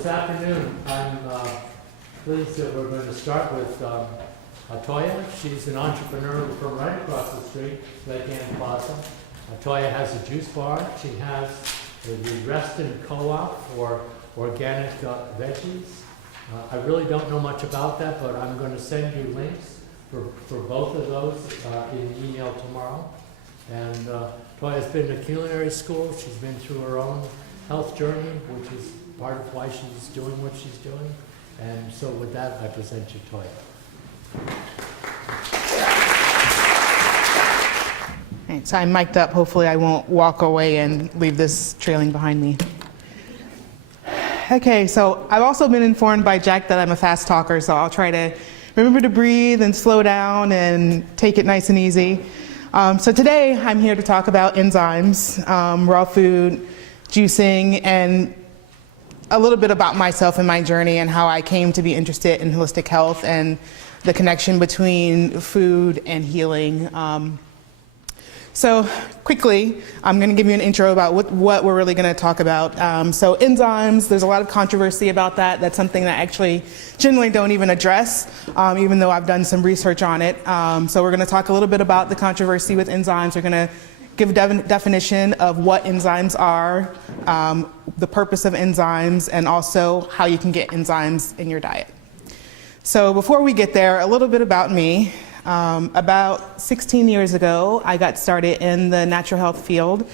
this afternoon, I'm pleased that we're going to start with Toya. She's an entrepreneur from right across the street, Lake Ann Plaza. Toya has a juice bar. She has the Reston co-op for organic veggies. I really don't know much about that, but I'm going to send you links for both of those in email tomorrow. And Toya's been to culinary school. She's been through her own health journey, which is part of why she's doing what she's doing. And so with that, I present you Toya. Right, so I'm mic'd up. Hopefully I won't walk away and leave this trailing behind me. Okay, so I've also been informed by Jack that I'm a fast talker, so I'll try to remember to breathe and slow down and take it nice and easy. So today I'm here to talk about enzymes, raw food, juicing, and a little bit about myself and my journey and how I came to be interested in holistic health and the connection between food and healing. So quickly, I'm going to give you an intro about what we're really going to talk about. So enzymes, there's a lot of controversy about that. That's something that I actually generally don't even address, even though I've done some research on it. So we're going to talk a little bit about the controversy with enzymes. We're going to give a definition of what enzymes are, the purpose of enzymes, and also how you can get enzymes in your diet. So before we get there, a little bit about me. About 16 years ago, I got started in the natural health field,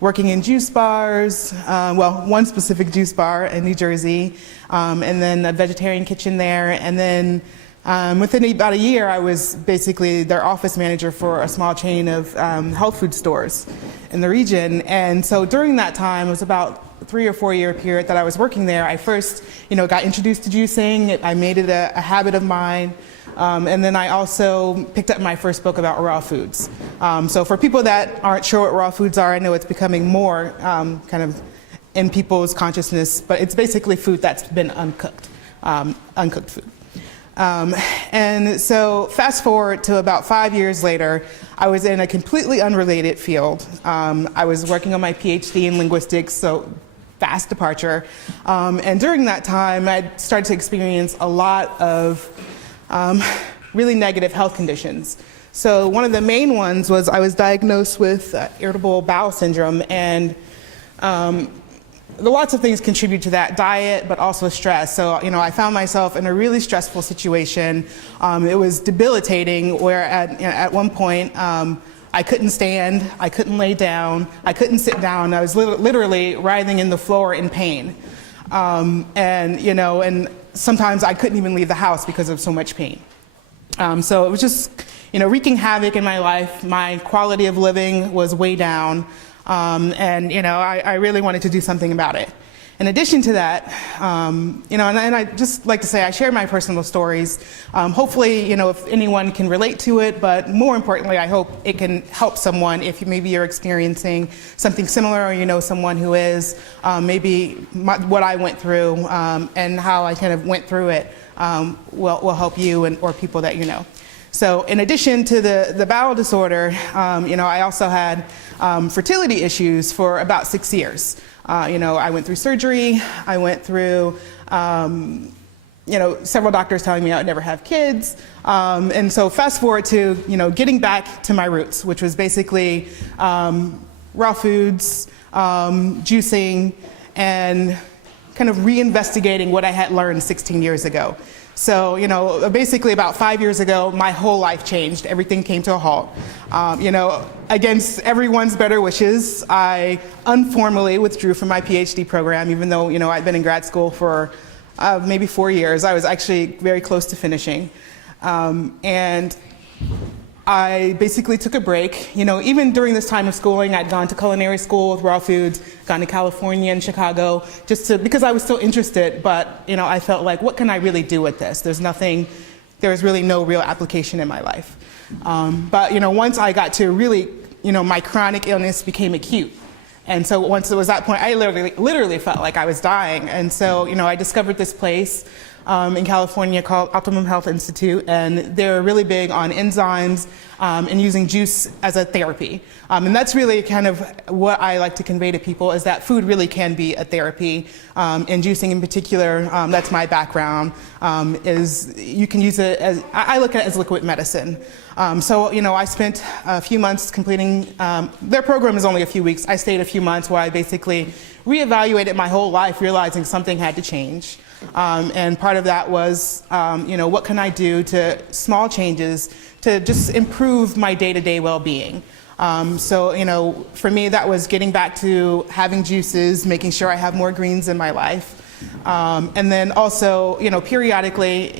working in juice bars, well, one specific juice bar in New Jersey, and then a vegetarian kitchen there. And then within about a year, I was basically their office manager for a small chain of health food stores in the region. And so during that time, it was about a 3 or 4 year period that I was working there. I first, got introduced to juicing. I made it a habit of mine. And then I also picked up my first book about raw foods. So for people that aren't sure what raw foods are, I know it's becoming more kind of in people's consciousness, but it's basically food that's been uncooked, uncooked food. And so fast forward to about 5 years later, I was in a completely unrelated field. I was working on my PhD in linguistics, so fast departure. And during that time, I started to experience a lot of really negative health conditions. So one of the main ones was I was diagnosed with irritable bowel syndrome, and lots of things contribute to that, diet, but also stress. So, I found myself in a really stressful situation. It was debilitating, where at one point, I couldn't stand, I couldn't lay down, I couldn't sit down. I was literally writhing in the floor in pain. And sometimes I couldn't even leave the house because of so much pain. So it was just, wreaking havoc in my life. My quality of living was way down. And I really wanted to do something about it. In addition to that, and I just like to say I share my personal stories. Hopefully, if anyone can relate to it, but more importantly, I hope it can help someone if maybe you're experiencing something similar, or someone who is. Maybe what I went through and how I kind of went through it will help you or people that you know. So in addition to the bowel disorder, I also had fertility issues for about 6 years. I went through surgery. I went through, several doctors telling me I would never have kids. And so fast forward to, getting back to my roots, which was basically raw foods, juicing, and kind of reinvestigating what I had learned 16 years ago. So, basically about 5 years ago, my whole life changed. Everything came to a halt. Against everyone's better wishes, I informally withdrew from my PhD program, even though, I'd been in grad school for maybe 4 years. I was actually very close to finishing. And I basically took a break. Even during this time of schooling, I'd gone to culinary school with raw foods, gone to California and Chicago, because I was still interested, but I felt like, what can I really do with this? There was really no real application in my life. But once I got to really, my chronic illness became acute. And so once it was that point, I literally felt like I was dying. And so, I discovered this place in California called Optimum Health Institute, and they're really big on enzymes. and using juice as a therapy. And that's really kind of what I like to convey to people, is that food really can be a therapy. And juicing in particular, that's my background, is you can use it as, I look at it as liquid medicine. So, I spent a few months completing, their program is only a few weeks. I stayed a few months where I basically reevaluated my whole life, realizing something had to change. And part of that was, what can I do to small changes to just improve my day-to-day well-being. So, for me, that was getting back to having juices, making sure I have more greens in my life. And then also, periodically,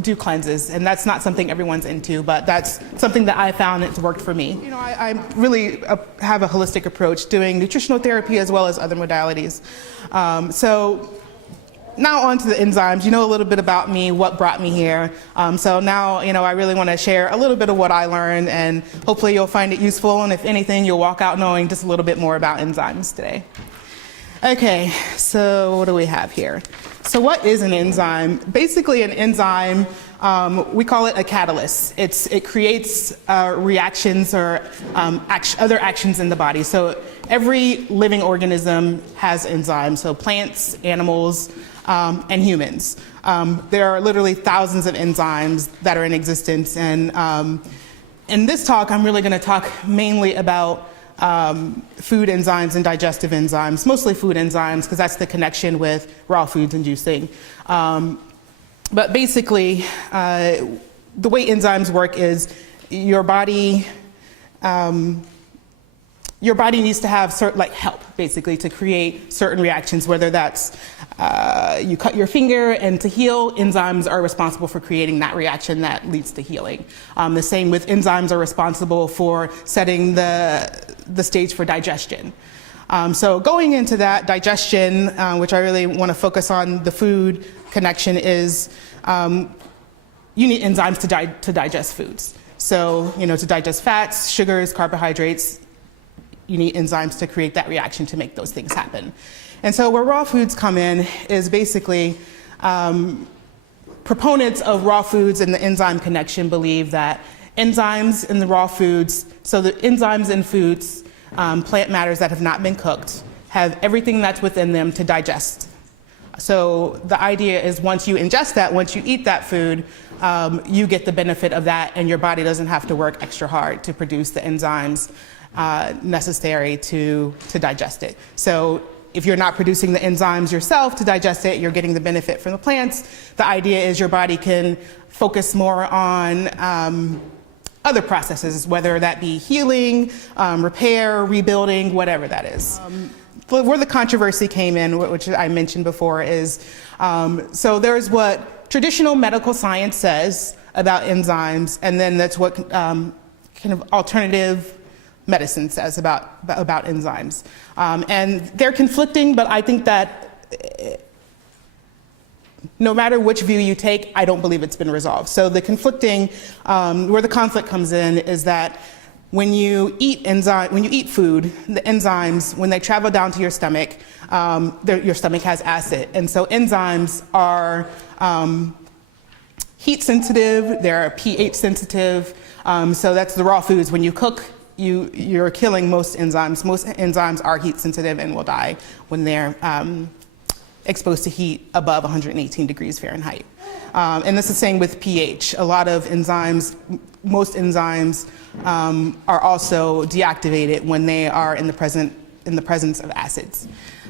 do cleanses. And that's not something everyone's into, but that's something that I found it's worked for me. I really have a holistic approach, doing nutritional therapy as well as other modalities. So now on to the enzymes. You know a little bit about me, what brought me here. So now, I really want to share a little bit of what I learned, and hopefully you'll find it useful. And if anything, you'll walk out knowing just a little bit more about enzymes today. Okay, so what do we have here? So what is an enzyme? Basically, an enzyme, we call it a catalyst. It creates reactions or other actions in the body. So every living organism has enzymes, so plants, animals, and humans. There are literally thousands of enzymes that are in existence. And in this talk, I'm really going to talk mainly about food enzymes and digestive enzymes, mostly food enzymes, because that's the connection with raw foods and juicing. But basically, the way enzymes work is your body needs to have certain, help, basically, to create certain reactions, whether that's you cut your finger and to heal, enzymes are responsible for creating that reaction that leads to healing. The same with enzymes are responsible for setting the stage for digestion. So going into that digestion, which I really want to focus on the food connection, is you need enzymes to digest foods. So, to digest fats, sugars, carbohydrates, you need enzymes to create that reaction to make those things happen. And so where raw foods come in is basically proponents of raw foods and the enzyme connection believe that enzymes in the raw foods, so the enzymes in foods, plant matters that have not been cooked, have everything that's within them to digest. So the idea is once you ingest that, once you eat that food, you get the benefit of that, and your body doesn't have to work extra hard to produce the enzymes necessary to digest it. So if you're not producing the enzymes yourself to digest it, you're getting the benefit from the plants. The idea is your body can focus more on other processes, whether that be healing, repair, rebuilding, whatever that is. Where the controversy came in, which I mentioned before, is so there's what traditional medical science says about enzymes, and then that's what kind of alternative medicine says about enzymes. And they're conflicting, but I think that no matter which view you take, I don't believe it's been resolved. So the conflicting, where the conflict comes in is that when you eat food, the enzymes, when they travel down to your stomach, your stomach has acid. And so enzymes are heat sensitive, they're pH sensitive. So that's the raw foods. When you cook, you're killing most enzymes. Most enzymes are heat sensitive and will die when they're exposed to heat above 118 degrees Fahrenheit. And that's the same with pH. A lot of enzymes, most enzymes are also deactivated when they are in the presence of acids.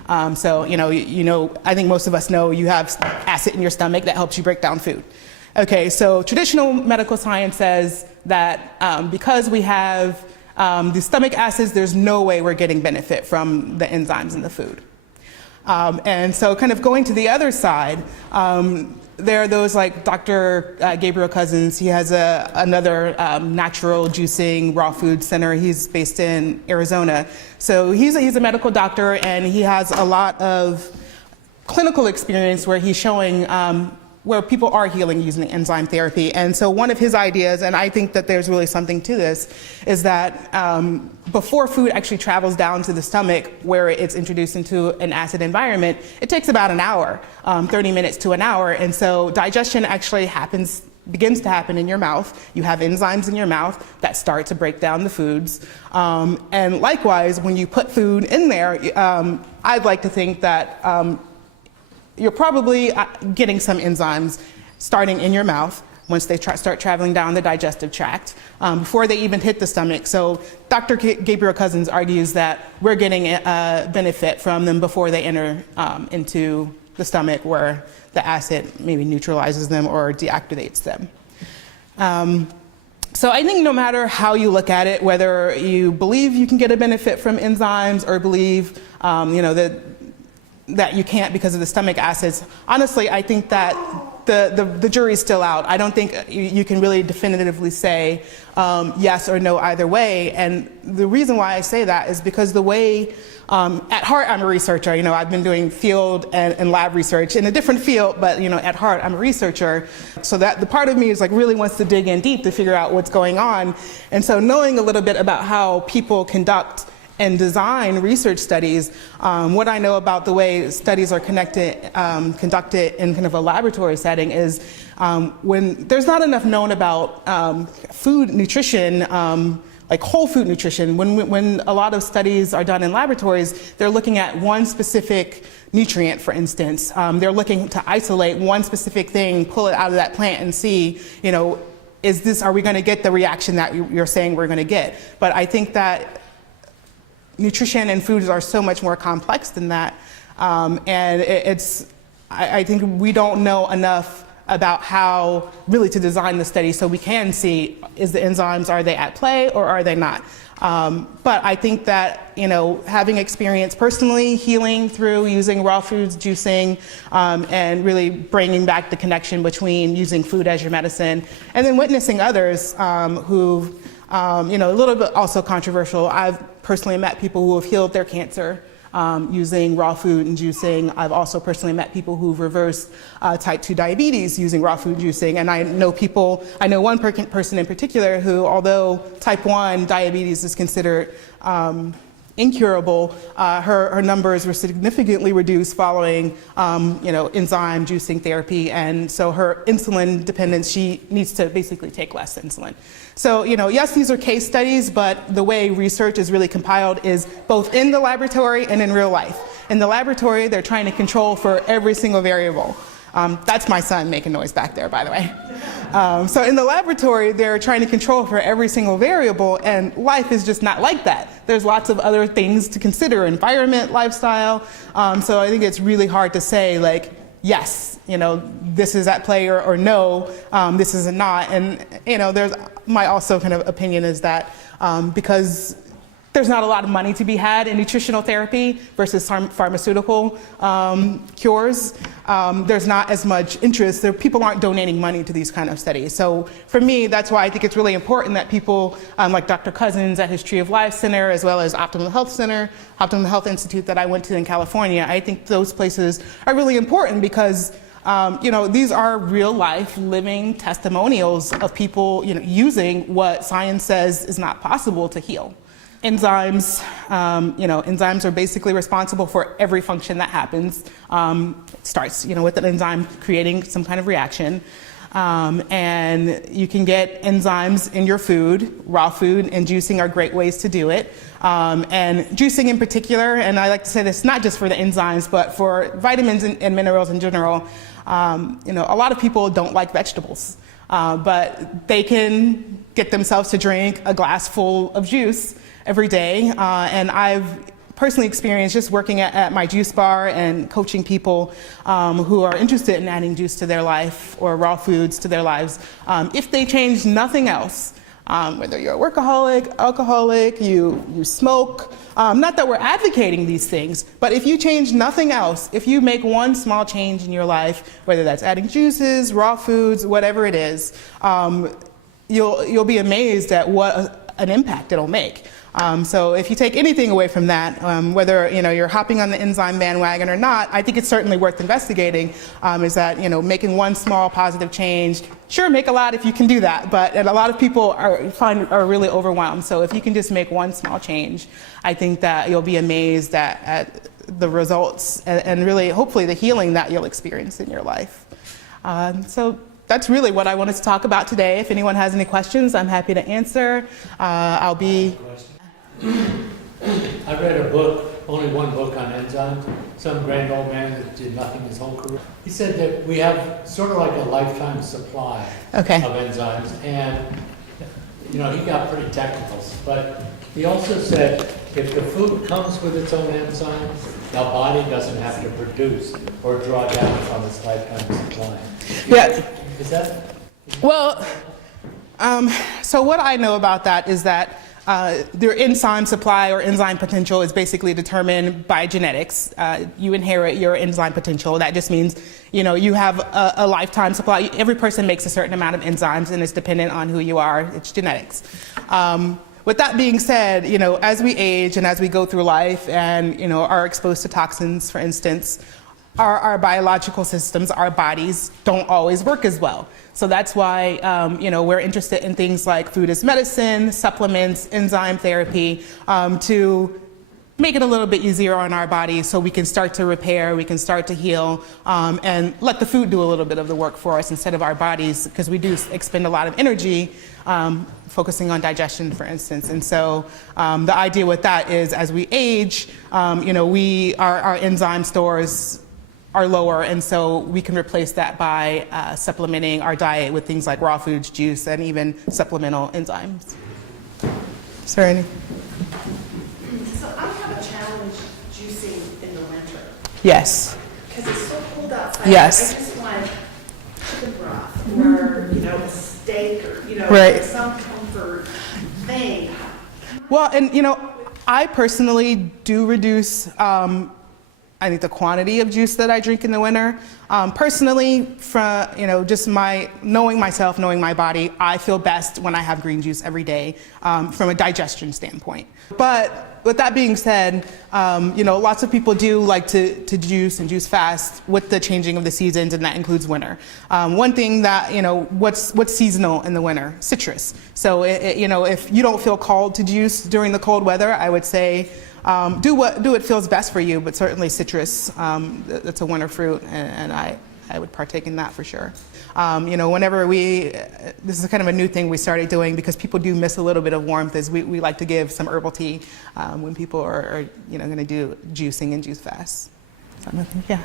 So I think most of us know you have acid in your stomach that helps you break down food. Okay, so traditional medical science says that because we have the stomach acids, there's no way we're getting benefit from the enzymes in the food. And so kind of going to the other side, there are those like Dr. Gabriel Cousins. He has another natural juicing raw food center. He's based in Arizona. So he's a medical doctor, and he has a lot of clinical experience where he's showing where people are healing using enzyme therapy. And so one of his ideas, and I think that there's really something to this, is that before food actually travels down to the stomach where it's introduced into an acid environment, it takes about an hour, 30 minutes to an hour. And so digestion actually happens begins to happen in your mouth. You have enzymes in your mouth that start to break down the foods. And likewise, when you put food in there, I'd like to think that you're probably getting some enzymes starting in your mouth once they start traveling down the digestive tract before they even hit the stomach. So Dr. Gabriel Cousens argues that we're getting a benefit from them before they enter into the stomach, where the acid maybe neutralizes them or deactivates them. So I think no matter how you look at it, whether you believe you can get a benefit from enzymes or believe that you can't because of the stomach acids, honestly, I think that the jury's still out. I don't think you can really definitively say yes or no either way. And the reason why I say that is because the way, at heart, I'm a researcher. I've been doing field and lab research in a different field, but at heart, I'm a researcher. So that the part of me is really wants to dig in deep to figure out what's going on. And so knowing a little bit about how people conduct and research studies, what I know about the way studies are conducted in kind of a laboratory setting is when there's not enough known about food nutrition, like whole food nutrition. When a lot of studies are done in laboratories, they're looking at one specific nutrient, for instance. They're looking to isolate one specific thing, pull it out of that plant and see, are we going to get the reaction that you're saying we're going to get? But I think that nutrition and foods are so much more complex than that. And I think we don't know enough about how really to design the study so we can see, is the enzymes, are they at play or are they not? But I think that, having experience personally healing through using raw foods, juicing, and really bringing back the connection between using food as your medicine, and then witnessing others who've, a little bit also controversial. I've personally met people who have healed their cancer using raw food and juicing. I've also personally met people who've reversed type 2 diabetes using raw food juicing. And I know one person in particular who, although type 1 diabetes is considered incurable, her numbers were significantly reduced following enzyme juicing therapy, and so her insulin dependence, she needs to basically take less insulin. So yes, these are case studies, but the way research is really compiled is both in the laboratory and in real life. In the laboratory, they're trying to control for every single variable. That's my son making noise back there, by the way. So in the laboratory, they're trying to control for every single variable, and life is just not like that. There's lots of other things to consider, environment, lifestyle. So I think it's really hard to say, yes, this is at play, or no, this is not. And, there's my also kind of opinion is that because there's not a lot of money to be had in nutritional therapy versus pharmaceutical cures. There's not as much interest. People aren't donating money to these kind of studies. So for me, that's why I think it's really important that people like Dr. Cousens at his Tree of Life Center, as well as Optimal Health Center, Optimal Health Institute that I went to in California, I think those places are really important because these are real life living testimonials of people using what science says is not possible to heal. Enzymes, enzymes are basically responsible for every function that happens. It starts, with an enzyme creating some kind of reaction. And you can get enzymes in your food. Raw food and juicing are great ways to do it. And juicing in particular, and I like to say this not just for the enzymes, but for vitamins and minerals in general. A lot of people don't like vegetables, but they can get themselves to drink a glass full of juice every day, and I've personally experienced just working at my juice bar and coaching people who are interested in adding juice to their life or raw foods to their lives. If they change nothing else, whether you're a workaholic, alcoholic, you smoke, not that we're advocating these things, but if you change nothing else, if you make one small change in your life, whether that's adding juices, raw foods, whatever it is, you'll be amazed at what an impact it'll make. So if you take anything away from that, whether you're hopping on the enzyme bandwagon or not, I think it's certainly worth investigating. Is that making one small positive change? Sure, make a lot if you can do that, but a lot of people are really overwhelmed. So if you can just make one small change, I think that you'll be amazed at the results and really, hopefully, the healing that you'll experience in your life. So that's really what I wanted to talk about today. If anyone has any questions, I'm happy to answer. I'll be... I read a book, only one book on enzymes. Some grand old man that did nothing his whole career. He said that we have sort of like a lifetime supply of enzymes, and he got pretty technical, but he also said if the food comes with its own enzymes, the body doesn't have to produce or draw down from its lifetime supply. Yeah. Is that? Well, so what I know about that is that their enzyme supply or enzyme potential is basically determined by genetics. You inherit your enzyme potential. That just means, you have a lifetime supply. Every person makes a certain amount of enzymes, and it's dependent on who you are. It's genetics. With that being said, as we age and as we go through life and, are exposed to toxins, for instance, our biological systems, our bodies don't always work as well. So that's why, we're interested in things like food as medicine, supplements, enzyme therapy, to make it a little bit easier on our bodies so we can start to repair, we can start to heal, and let the food do a little bit of the work for us instead of our bodies, because we do expend a lot of energy focusing on digestion, for instance. And so the idea with that is as we age, our enzyme stores are lower, and so we can replace that by supplementing our diet with things like raw foods, juice, and even supplemental enzymes. Is there any? So I have a challenge juicing in the winter. Yes. Because it's so cold outside. Yes. I just want chicken broth or, a steak or, Right. some comfort thing. Well, and I personally do reduce I think the quantity of juice that I drink in the winter. Personally, from just knowing myself, knowing my body, I feel best when I have green juice every day from a digestion standpoint. But with that being said, lots of people do like to juice and juice fast with the changing of the seasons, and that includes winter. One thing that what's seasonal in the winter? Citrus. So if you don't feel called to juice during the cold weather, I would say do what feels best for you, but certainly citrus, that's a winter fruit, and I would partake in that for sure. Whenever this is kind of a new thing we started doing because people do miss a little bit of warmth, is we like to give some herbal tea when people are going to do juicing and juice fast. Yeah.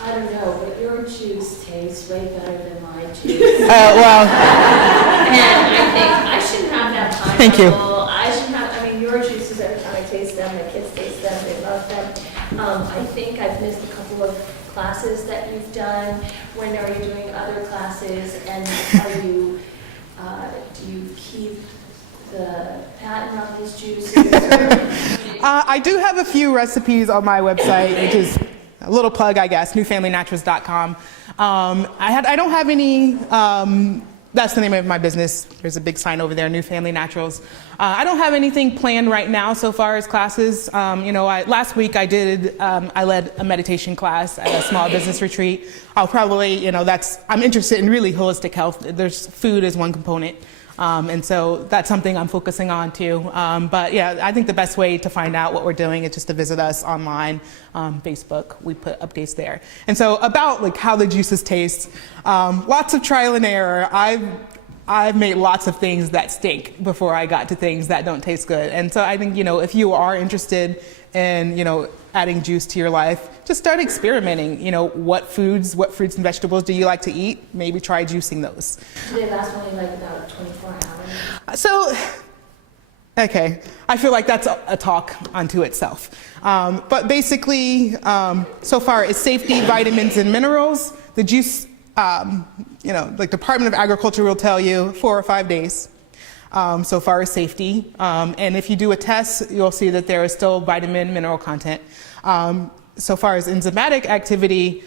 I don't know, but your juice tastes way better than my juice. Well. And I think I shouldn't have that pineapple. Thank you. I shouldn't have, your juices, every time I taste them, my kids taste them, they love them. I think I've missed a couple of classes that you've done. When are you doing other classes? And do you keep the patent on these juices? I do have a few recipes on my website, which is a little plug, I guess, newfamilynaturals.com. I don't have any, that's the name of my business. There's a big sign over there, New Family Naturals. I don't have anything planned right now so far as classes. Last week I led a meditation class at a small business retreat. I'll probably, I'm interested in really holistic health. There's food as one component. And so that's something I'm focusing on too. But yeah, I think the best way to find out what we're doing is just to visit us online, Facebook. We put updates there. And so about how the juices taste, lots of trial and error. I've made lots of things that stink before I got to things that don't taste good. And so I think, if you are interested in, adding juice to your life, just start experimenting. What fruits and vegetables do you like to eat? Maybe try juicing those. Do they last only about 24 hours? So, okay, I feel like that's a talk unto itself. But basically, so far it's safety, vitamins, and minerals. The juice, Department of Agriculture will tell you 4 or 5 days. So far as safety. And if you do a test, you'll see that there is still vitamin, mineral content. So far as enzymatic activity,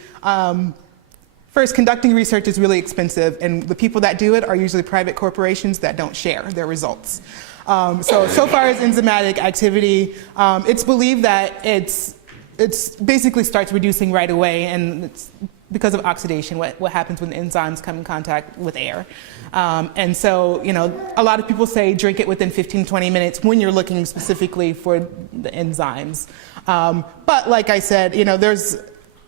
first, conducting research is really expensive, and the people that do it are usually private corporations that don't share their results. So far as enzymatic activity, it's believed that it's basically starts reducing right away, and it's because of oxidation, what happens when the enzymes come in contact with air. And so, a lot of people say drink it within 15, 20 minutes when you're looking specifically for the enzymes. But like I said,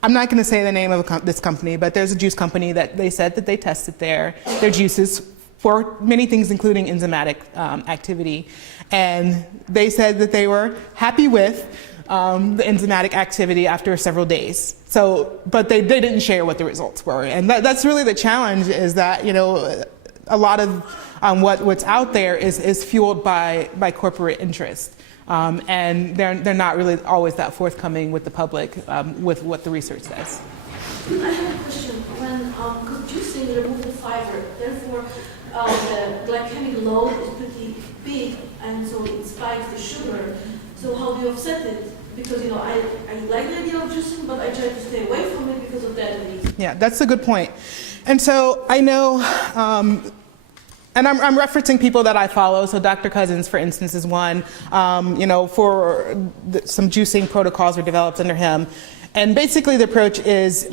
I'm not going to say the name of this company, but there's a juice company that they said that they tested their juices for many things, including enzymatic activity. And they said that they were happy with the enzymatic activity after several days. So, but they didn't share what the results were. And that's really the challenge, is that, a lot of what's out there is fueled by corporate interest. And they're not really always that forthcoming with the public with what the research says. I have a question. When juicing remove the fiber, therefore the glycemic load is pretty big, and so it spikes the sugar. So how do you offset it? Because I like the idea of juicing, but I try to stay away from it because of that reason. Yeah, that's a good point. And so I know, and I'm referencing people that I follow. So Dr. Cousins, for instance, is one. For some juicing protocols were developed under him. And basically the approach is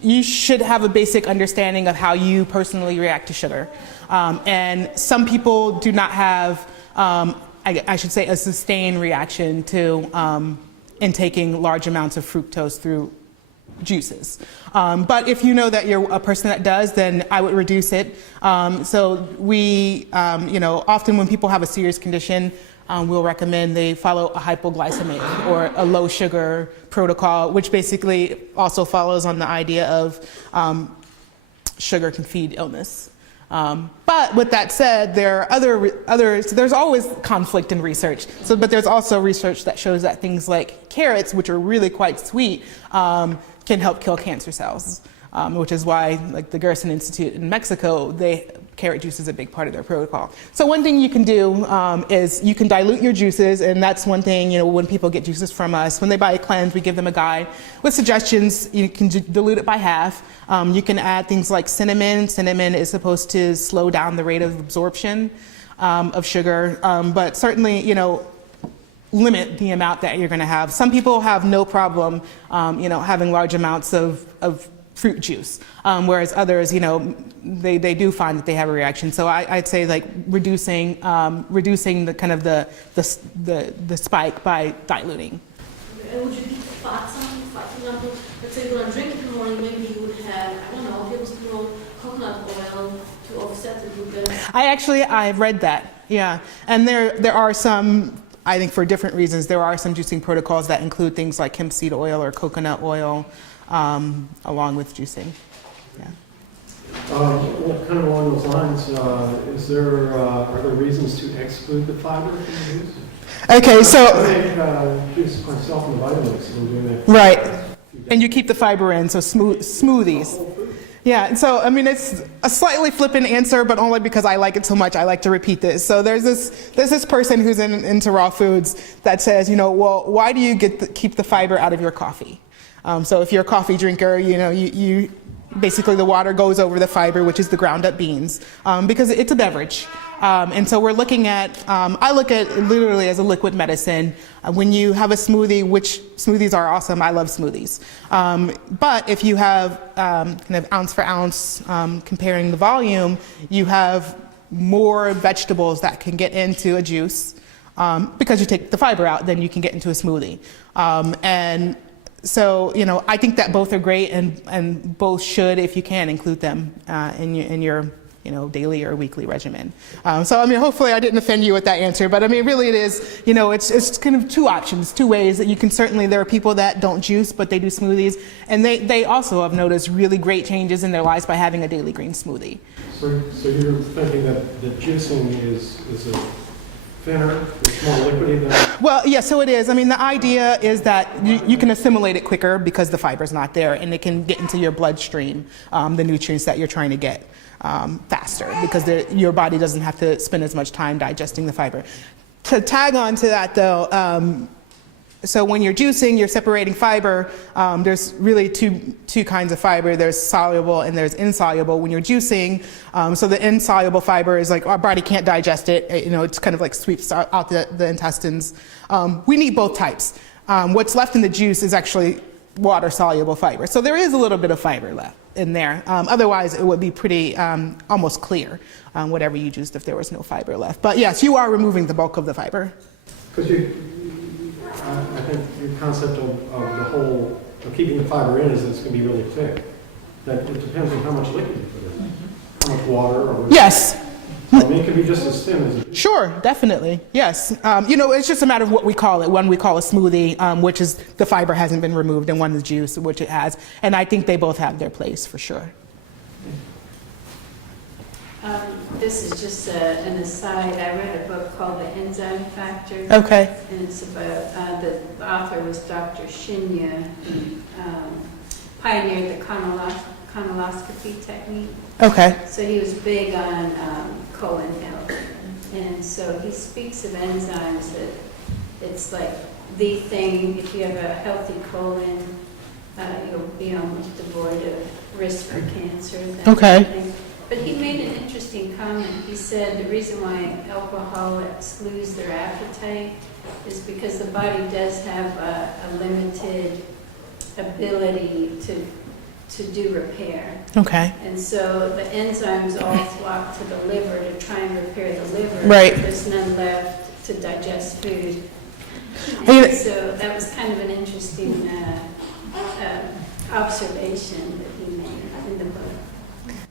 you should have a basic understanding of how you personally react to sugar. And some people do not have, I should say, a sustained reaction to intaking large amounts of fructose through juices. But if you know that you're a person that does, then I would reduce it. So we, often when people have a serious condition, we'll recommend they follow a hypoglycemic or a low sugar protocol, which basically also follows on the idea of sugar can feed illness. But with that said, there are others, there's always conflict in research. But there's also research that shows that things like carrots, which are really quite sweet, can help kill cancer cells, which is why, like the Gerson Institute in Mexico, carrot juice is a big part of their protocol. So one thing you can do is you can dilute your juices, and that's one thing, when people get juices from us, when they buy a cleanse, we give them a guide with suggestions. You can dilute it by half. You can add things like cinnamon. Cinnamon is supposed to slow down the rate of absorption of sugar, but certainly, limit the amount that you're going to have. Some people have no problem, having large amounts of fruit juice, whereas others, they do find that they have a reaction. So I'd say like reducing the kind of the spike by diluting. And would you keep fat, for example, let's say you're going to drink it in the morning, maybe you would have, I don't know, a tablespoon of coconut oil to offset it with the... I've read that, yeah. And there are some, I think for different reasons, there are some juicing protocols that include things like hemp seed oil or coconut oil, along with juicing. Yeah. Well, kind of along those lines, are there reasons to exclude the fiber from the juice? Okay, so I make juice myself in Vitamix. I'm doing that. Right, and you keep the fiber in, so smoothies. Yeah, so I mean it's a slightly flippant answer, but only because I like it so much. I like to repeat this. So there's this person who's into raw foods that says, well, why do you keep the fiber out of your coffee? So if you're a coffee drinker, you basically the water goes over the fiber, which is the ground up beans, because it's a beverage. And so we're looking at, I look at it literally as a liquid medicine. When you have a smoothie, which smoothies are awesome, I love smoothies. But if you have kind of ounce for ounce, comparing the volume, you have more vegetables that can get into a juice because you take the fiber out, then you can get into a smoothie. And so, I think that both are great, and both should, if you can, include them in your daily or weekly regimen. So, hopefully I didn't offend you with that answer, but really it is, it's kind of two options, two ways that you can certainly, there are people that don't juice, but they do smoothies, and they also have noticed really great changes in their lives by having a daily green smoothie. So you're thinking that the juicing is a thinner, it's more liquidy than... Well, yeah, so it is. The idea is that you can assimilate it quicker because the fiber's not there, and it can get into your bloodstream, the nutrients that you're trying to get faster, because your body doesn't have to spend as much time digesting the fiber. To tag on to that, though, so when you're juicing, you're separating fiber. There's really two kinds of fiber. There's soluble and there's insoluble. When you're juicing, so the insoluble fiber is like our body can't digest it. It's kind of like sweeps out the intestines. We need both types. What's left in the juice is actually water-soluble fiber. So there is a little bit of fiber left in there. Otherwise, it would be pretty almost clear, whatever you juiced, if there was no fiber left. But yes, you are removing the bulk of the fiber. Because I think your concept of the whole of keeping the fiber in is that it's going to be really thick. That it depends on how much liquid you put in, how much water or whatever. Yes. I mean, it could be just as thin as it. Sure, definitely, yes. It's just a matter of what we call it. One we call a smoothie, which is the fiber hasn't been removed, and one is juice, which it has. And I think they both have their place for sure. This is just an aside. I read a book called The Enzyme Factor. Okay. And it's about, the author was Dr. Shinya, who pioneered the colonoscopy technique. Okay. So he was big on colon health. And so he speaks of enzymes that it's like the thing, if you have a healthy colon, you'll be almost devoid of risk for cancer. That Okay. kind of thing. But he made an interesting comment. He said the reason why alcoholics lose their appetite is because the body does have a limited ability to do repair. Okay. And so the enzymes all flock to the liver to try and repair the liver. Right. There's none left to digest food. mean- And so that was kind of an interesting observation that he made in the book.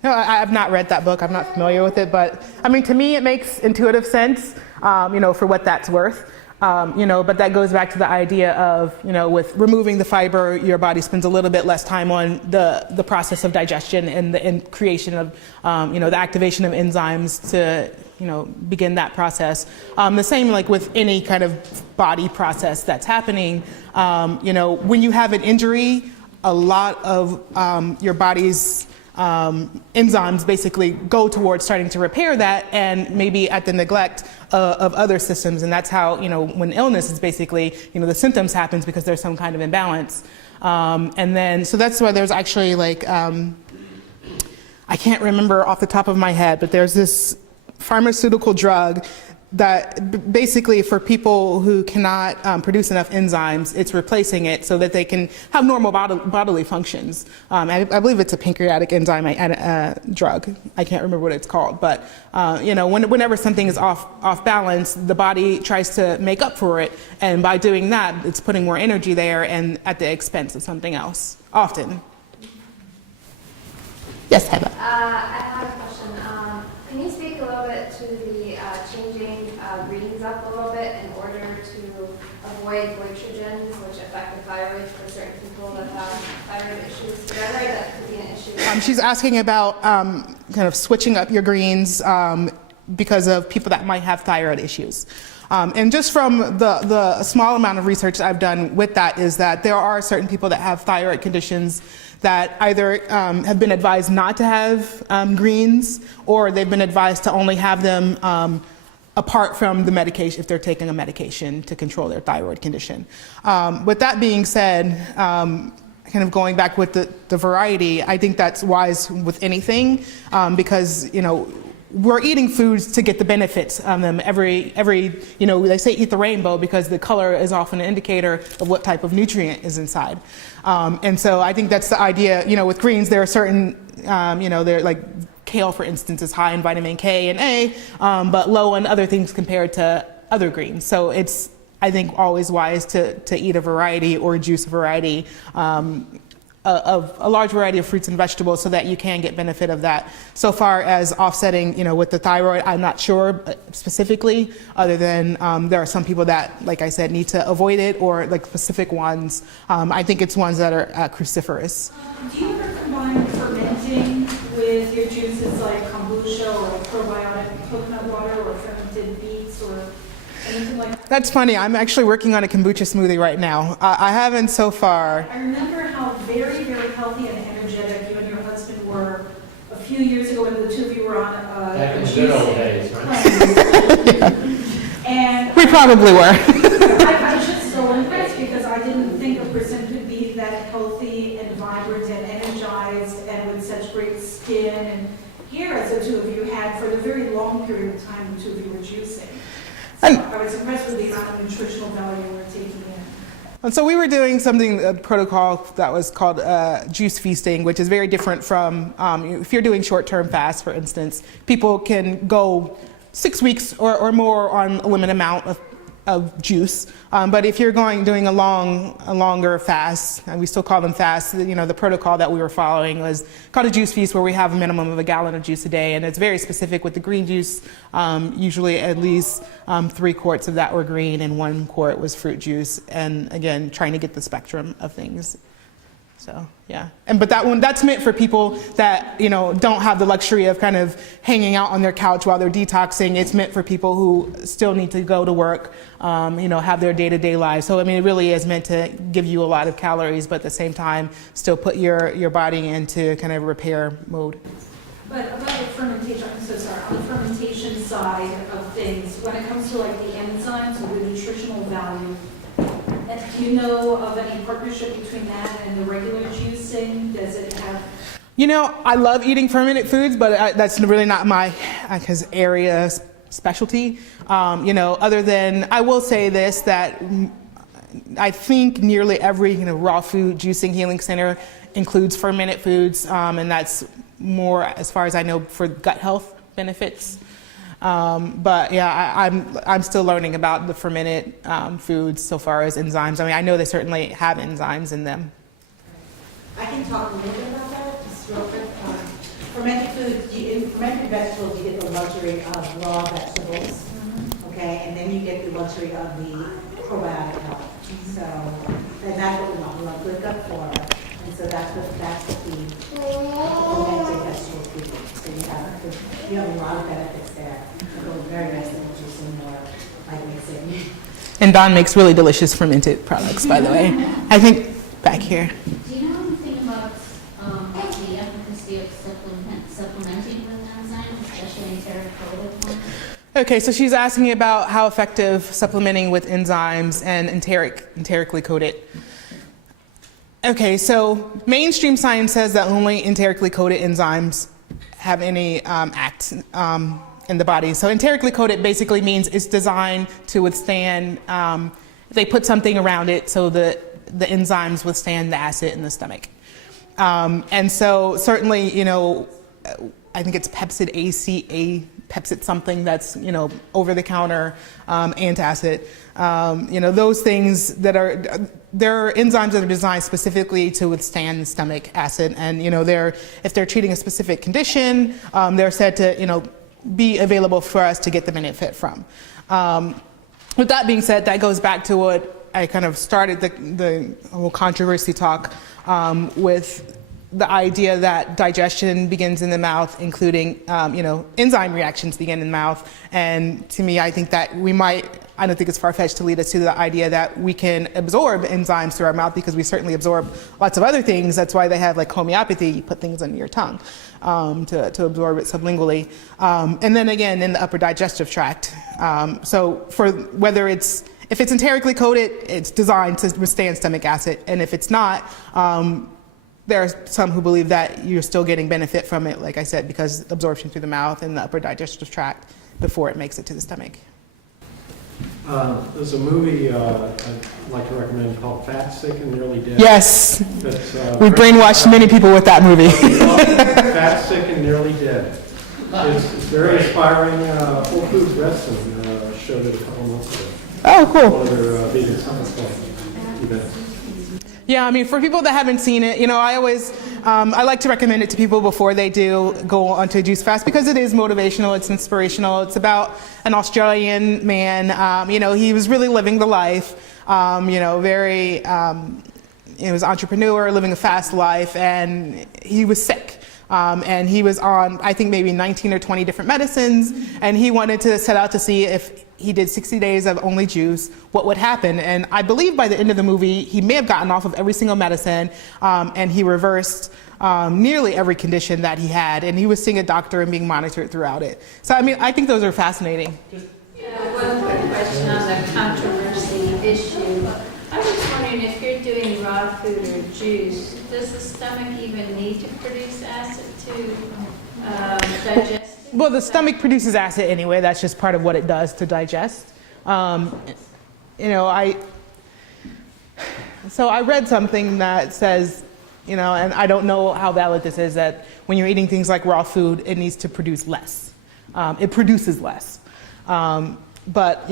No, I've not read that book. I'm not familiar with it, but I mean, to me, it makes intuitive sense, for what that's worth. But that goes back to the idea of, with removing the fiber, your body spends a little bit less time on the process of digestion and the creation of, the activation of enzymes to, begin that process. The same like with any kind of body process that's happening, when you have an injury, a lot of your body's enzymes basically go towards starting to repair that, and maybe at the neglect of other systems. And that's how, when illness is basically, the symptoms happens because there's some kind of imbalance. So that's why there's actually I can't remember off the top of my head, but there's this pharmaceutical drug that basically for people who cannot produce enough enzymes, it's replacing it so that they can have normal bodily functions. I believe it's a pancreatic enzyme drug. I can't remember what it's called, but whenever something is off balance, the body tries to make up for it, and by doing that, it's putting more energy there and at the expense of something else, often. Yes, Heather. I have a question. Can you speak a little bit to the changing readings up a little bit in order to avoid goitrogens, which affect the thyroid for certain people that have thyroid issues? Because I heard that could be an issue. She's asking about kind of switching up your greens because of people that might have thyroid issues. And just from the small amount of research I've done with that is that there are certain people that have thyroid conditions that either have been advised not to have greens, or they've been advised to only have them apart from the medication, if they're taking a medication to control their thyroid condition. With that being said, kind of going back with the variety, I think that's wise with anything because, we're eating foods to get the benefits of them. Every they say eat the rainbow because the color is often an indicator of what type of nutrient is inside. And so I think that's the idea. With greens, there are certain, they're like kale, for instance, is high in vitamin K and A, but low in other things compared to other greens. So it's, I think, always wise to eat a variety or juice variety of a large variety of fruits and vegetables so that you can get benefit of that. So far as offsetting, with the thyroid, I'm not sure specifically, other than there are some people that, like I said, need to avoid it, or like specific ones. I think it's ones that are cruciferous. Do you ever combine fermenting with your juices like kombucha or probiotic coconut water or fermented beets or anything like that? That's funny. I'm actually working on a kombucha smoothie right now. I haven't so far. I remember how very, very healthy and energetic you and your husband were a few years ago when the two of you were on Back in a the good old juicing days, right? cleanse. And We probably were. I was just so impressed because I didn't think a person could be that healthy and vibrant and energized and with such great skin and hair as the two of you had for the very long period of time the two of you were juicing. So I was impressed with the amount of nutritional value you were taking in. And so we were doing something, a protocol that was called juice feasting, which is very different from, if you're doing short-term fast, for instance, people can go 6 weeks or more on a limited amount of juice. But if you're doing a longer fast, and we still call them fasts, the protocol that we were following was called a juice feast, where we have a minimum of a gallon of juice a day, and it's very specific with the green juice. Usually at least 3 quarts of that were green and 1 quart was fruit juice, and again, trying to get the spectrum of things. So yeah, but that's meant for people that don't have the luxury of kind of hanging out on their couch while they're detoxing. It's meant for people who still need to go to work, have their day-to-day lives. So I mean, it really is meant to give you a lot of calories, but at the same time, still put your body into kind of repair mode. But about the fermentation, I'm so sorry, on the fermentation side of things, when it comes to like the enzymes or the nutritional value, and do you know of any partnership between that and the regular juicing? Does it have? I love eating fermented foods, but that's really not my area specialty. Other than, I will say this, that I think nearly every raw food juicing healing center includes fermented foods, and that's more, as far as I know, for gut health benefits. But yeah, I'm still learning about the fermented foods so far as enzymes. I mean, I know they certainly have enzymes in them. I can talk a little bit about that, just real quick. Fermented foods, in fermented vegetables, you get the luxury of raw vegetables, okay, and then you get the luxury of the probiotic health. So, and that's what we want. We want good gut flora, and so that's what the fermented vegetables do. So you have a lot of benefits there. So very nice little juicing, more like we said. And Don makes really delicious fermented products, by the way. I think back here. Do you know anything about the efficacy of supplementing with enzymes, especially enteric-coated ones? Okay, so she's asking about how effective supplementing with enzymes and enterically coated. Okay, so mainstream science says that only enterically coated enzymes have any act in the body. So enterically coated basically means it's designed to withstand, they put something around it so that the enzymes withstand the acid in the stomach. And so certainly, I think it's Pepsid ACA, Pepsid something that's, over the counter antacid. Those things that there are enzymes that are designed specifically to withstand stomach acid. And, if they're treating a specific condition, they're said to, be available for us to get the benefit from. With that being said, that goes back to what I kind of started the whole controversy talk with the idea that digestion begins in the mouth, including, enzyme reactions begin in the mouth. And to me, I think that I don't think it's far-fetched to lead us to the idea that we can absorb enzymes through our mouth, because we certainly absorb lots of other things. That's why they have like homeopathy, you put things under your tongue to absorb it sublingually. And then again, in the upper digestive tract. So for whether if it's enterically coated, it's designed to withstand stomach acid. And if it's not, there are some who believe that you're still getting benefit from it, like I said, because absorption through the mouth and the upper digestive tract before it makes it to the stomach. There's a movie I'd like to recommend called Fat, Sick, and Nearly Dead. Yes, That's, we've brainwashed many people with that movie. Fat, Sick, and Nearly Dead. It's very inspiring. Whole Foods Reston showed it a couple months ago. Oh, cool. One of their vegan supplement events. Yeah, I mean, for people that haven't seen it, I like to recommend it to people before they do go onto a juice fast, because it is motivational, it's inspirational. It's about an Australian man, he was really living the life, very, he was an entrepreneur, living a fast life, and he was sick. And he was on, I think, maybe 19 or 20 different medicines, and he wanted to set out to see if he did 60 days of only juice, what would happen. And I believe by the end of the movie, he may have gotten off of every single medicine, and he reversed nearly every condition that he had, and he was seeing a doctor and being monitored throughout it. So, I mean, I think those are fascinating. One more question on the controversy issue. I was wondering, if you're doing raw food or juice, does the stomach even need to produce acid to digest? Well, the stomach produces acid anyway. That's just part of what it does to digest. So I read something that says, and I don't know how valid this is, that when you're eating things like raw food, it needs to produce less. It produces less. but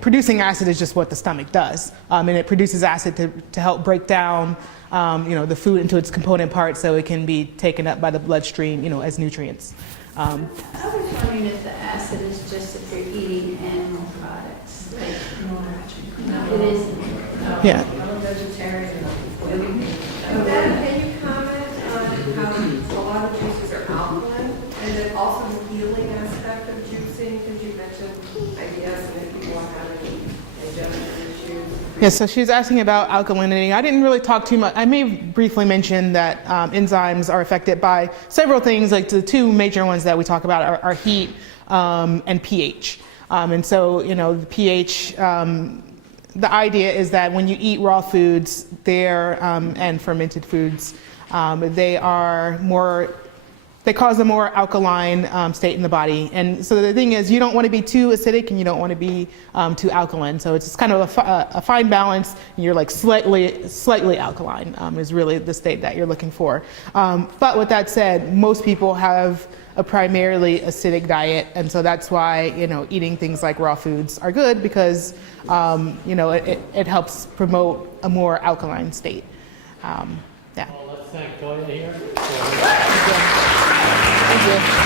producing acid is just what the stomach does, and it produces acid to help break down the food into its component parts so it can be taken up by the bloodstream as nutrients. I was wondering if the acid is just if you're eating animal products, like, it isn't. Yeah. I'm a vegetarian. Can you comment on how a lot of juices are alkaline, and then also the healing aspect of juicing, because you mentioned, I guess, that people have any digestion issues? Yeah, so she was asking about alkalinity. I didn't really talk too much. I may have briefly mentioned that enzymes are affected by several things, like the two major ones that we talk about are heat and pH. And so, the pH, the idea is that when you eat raw foods, and fermented foods, they cause a more alkaline state in the body. And so the thing is, you don't want to be too acidic and you don't want to be too alkaline. So it's kind of a fine balance. And you're like slightly alkaline is really the state that you're looking for. But with that said, most people have a primarily acidic diet. And so that's why, eating things like raw foods are good because, it helps promote a more alkaline state. Yeah. Well, let's thank Toya here. Thank you.